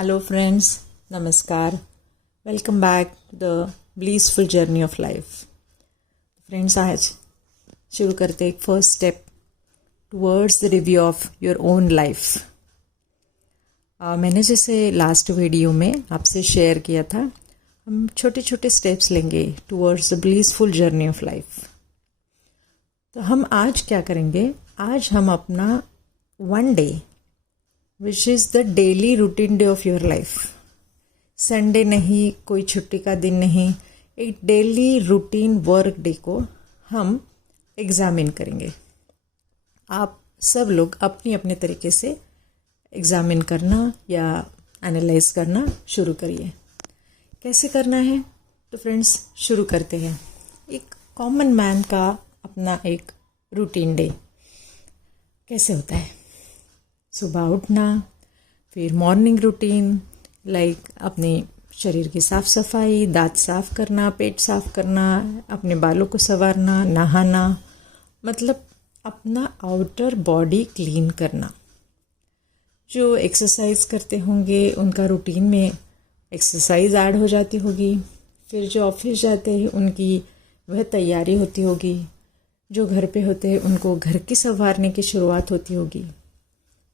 Hello friends, नमस्कार। Welcome back to the blissful journey of life. Friends, आज शुरू करते एक first step towards the review of your own life. मैंने जैसे लास्ट वीडियो में आपसे शेयर किया था, हम छोटे छोटे स्टेप्स लेंगे towards the blissful journey of life. तो हम आज क्या करेंगे? आज हम अपना one day which is the daily routine day of your life, Sunday नहीं, कोई छुट्टी का दिन नहीं, एक डेली रूटीन वर्क डे को हम एग्ज़ामिन करेंगे। आप सब लोग अपनी अपने तरीके से एग्ज़ामिन करना या एनालाइज करना शुरू करिए। कैसे करना है? तो फ्रेंड्स, शुरू करते हैं। एक कॉमन मैन का अपना एक रूटीन डे कैसे होता है? सुबह उठना, फिर मॉर्निंग रूटीन लाइक अपने शरीर की साफ़ सफाई, दांत साफ़ करना, पेट साफ़ करना, अपने बालों को संवारना, नहाना, मतलब अपना आउटर बॉडी क्लीन करना। जो एक्सरसाइज करते होंगे उनका रूटीन में एक्सरसाइज ऐड हो जाती होगी। फिर जो ऑफिस जाते हैं उनकी वह तैयारी होती होगी। जो घर पे होते हैं उनको घर की संवारने की शुरुआत होती होगी।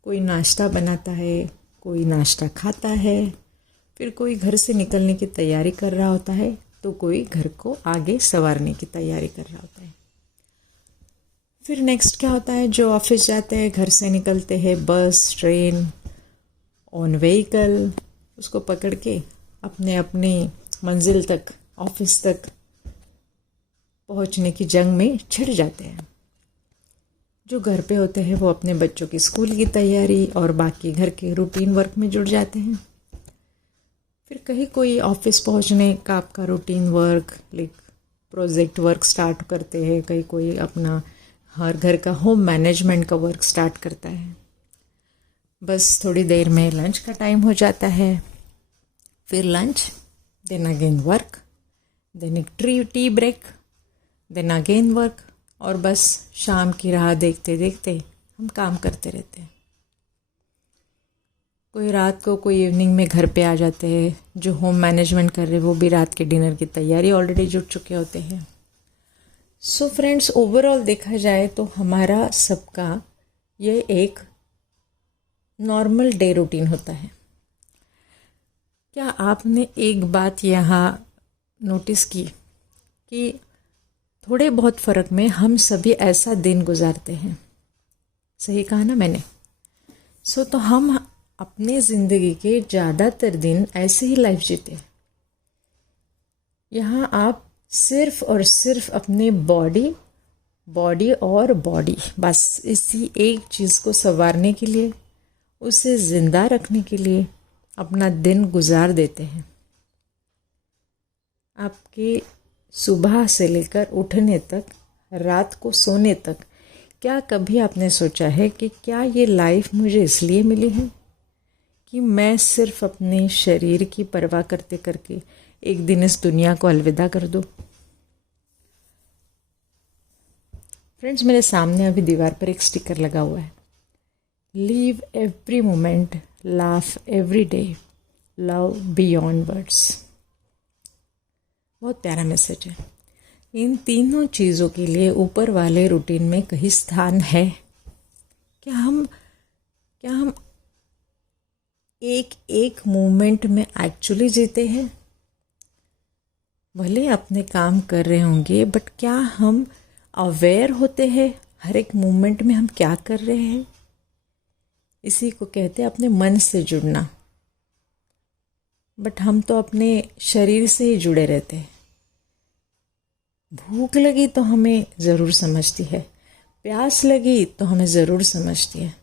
कोई नाश्ता बनाता है, कोई नाश्ता खाता है, फिर कोई घर से निकलने की तैयारी कर रहा होता है, तो कोई घर को आगे संवारने की तैयारी कर रहा होता है। फिर नेक्स्ट क्या होता है? जो ऑफिस जाते हैं, घर से निकलते हैं, बस, ट्रेन, ऑन व्हीकल, उसको पकड़ के अपने अपने मंजिल तक, ऑफिस तक पहुंचने की जंग में छिड़ जाते हैं। जो घर पे होते हैं वो अपने बच्चों की स्कूल की तैयारी और बाकी घर के रूटीन वर्क में जुड़ जाते हैं। फिर कहीं कोई ऑफिस पहुंचने का आपका routine work like project work start करते हैं, कहीं कोई अपना हर घर का होम मैनेजमेंट का वर्क स्टार्ट करता है। बस थोड़ी देर में लंच का टाइम हो जाता है। फिर lunch, then again work, then एक tea break, then again work, और बस शाम की राह देखते देखते हम काम करते रहते हैं। कोई रात को, कोई इवनिंग में घर पे आ जाते हैं। जो होम मैनेजमेंट कर रहे हैं वो भी रात के डिनर की तैयारी ऑलरेडी जुट चुके होते हैं। सो फ्रेंड्स, ओवरऑल देखा जाए तो हमारा सबका ये एक नॉर्मल डे रूटीन होता है। क्या आपने एक बात यहाँ नोटिस की कि थोड़े बहुत फ़र्क में हम सभी ऐसा दिन गुजारते हैं? सही कहा ना मैंने? तो हम अपने ज़िंदगी के ज़्यादातर दिन ऐसे ही लाइफ जीते। यहाँ आप सिर्फ और सिर्फ अपने बॉडी और बॉडी, बस इसी एक चीज़ को संवारने के लिए, उसे ज़िंदा रखने के लिए अपना दिन गुजार देते हैं। आपके सुबह से लेकर उठने तक, रात को सोने तक, क्या कभी आपने सोचा है कि क्या ये लाइफ मुझे इसलिए मिली है कि मैं सिर्फ अपने शरीर की परवाह करते करके एक दिन इस दुनिया को अलविदा कर दूं? फ्रेंड्स, मेरे सामने अभी दीवार पर एक स्टिकर लगा हुआ है, leave every moment, laugh every day, love beyond words. बहुत प्यारा मैसेज है। इन तीनों चीज़ों के लिए ऊपर वाले रूटीन में कहीं स्थान है? क्या हम एक एक मोमेंट में एक्चुअली जीते हैं? भले अपने काम कर रहे होंगे, बट क्या हम अवेयर होते हैं हर एक मोमेंट में हम क्या कर रहे हैं? इसी को कहते हैं अपने मन से जुड़ना। बट हम तो अपने शरीर से ही जुड़े रहते हैं। भूख लगी तो हमें ज़रूर समझती है, प्यास लगी तो हमें ज़रूर समझती है,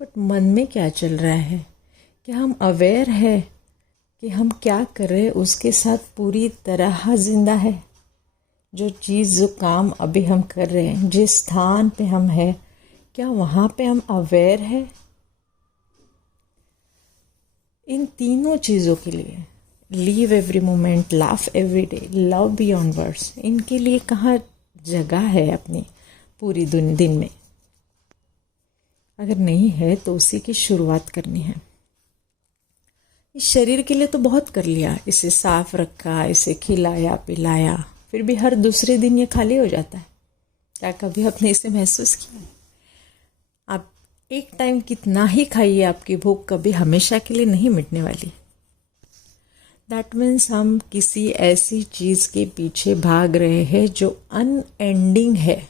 बट मन में क्या चल रहा है? क्या हम अवेयर है कि हम क्या कर रहे हैं उसके साथ पूरी तरह जिंदा है? जो चीज़, जो काम अभी हम कर रहे हैं, जिस स्थान पे हम हैं, क्या वहाँ पे हम अवेयर है? इन तीनों चीज़ों के लिए, leave every moment, laugh every day, love beyond words, इनके लिए कहाँ जगह है अपनी पूरी दिन में? अगर नहीं है तो उसी की शुरुआत करनी है। इस शरीर के लिए तो बहुत कर लिया, इसे साफ रखा, इसे खिलाया पिलाया, फिर भी हर दूसरे दिन ये खाली हो जाता है। क्या कभी आपने इसे महसूस किया? आप एक टाइम कितना ही खाइए, आपकी भूख कभी हमेशा के लिए नहीं मिटने वाली। दैट मीन्स हम किसी ऐसी चीज के पीछे भाग रहे हैं जो अनएंडिंग है,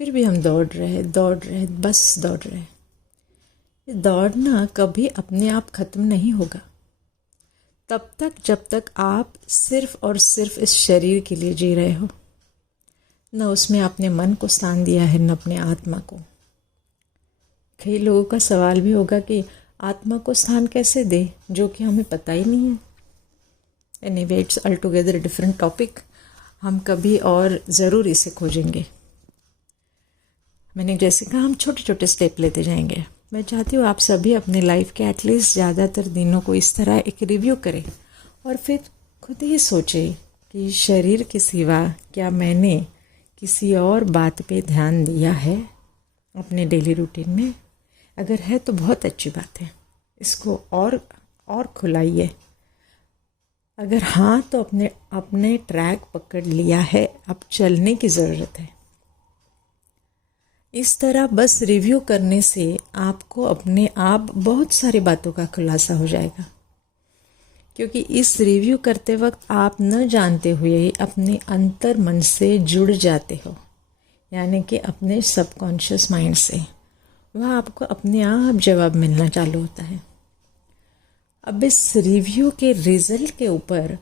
फिर भी हम दौड़ रहे बस दौड़ रहे। ये दौड़ना कभी अपने आप खत्म नहीं होगा तब तक जब तक आप सिर्फ और सिर्फ इस शरीर के लिए जी रहे हो। न उसमें अपने मन को स्थान दिया है, न अपने आत्मा को। कई लोगों का सवाल भी होगा कि आत्मा को स्थान कैसे दे, जो कि हमें पता ही नहीं है। Anyway, it's all together different topic. हम कभी और ज़रूर इसे खोजेंगे। मैंने जैसे कहा, हम छोटे छोटे स्टेप लेते जाएंगे। मैं चाहती हूँ आप सभी अपने लाइफ के एटलीस्ट ज़्यादातर दिनों को इस तरह एक रिव्यू करें और फिर खुद ही सोचें कि शरीर के सिवा क्या मैंने किसी और बात पे ध्यान दिया है अपने डेली रूटीन में। अगर है तो बहुत अच्छी बात है, इसको और खुलाइए। अगर हाँ तो अपने ट्रैक पकड़ लिया है, अब चलने की ज़रूरत है। इस तरह बस रिव्यू करने से आपको अपने आप बहुत सारी बातों का खुलासा हो जाएगा, क्योंकि इस रिव्यू करते वक्त आप न जानते हुए ही अपने अंतर मन से जुड़ जाते हो, यानी कि अपने सबकॉन्शियस माइंड से। वह आपको अपने आप जवाब मिलना चालू होता है। अब इस रिव्यू के रिजल्ट के ऊपर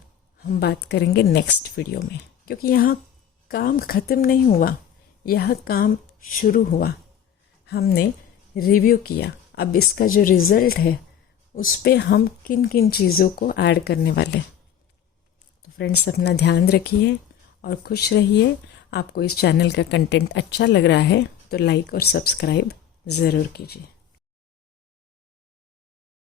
हम बात करेंगे नेक्स्ट वीडियो में, क्योंकि यहाँ काम ख़त्म नहीं हुआ, यह काम शुरू हुआ। हमने रिव्यू किया, अब इसका जो रिज़ल्ट है उस पे हम किन किन चीज़ों को ऐड करने वाले। तो फ्रेंड्स, अपना ध्यान रखिए और खुश रहिए। आपको इस चैनल का कंटेंट अच्छा लग रहा है तो लाइक और सब्सक्राइब ज़रूर कीजिए।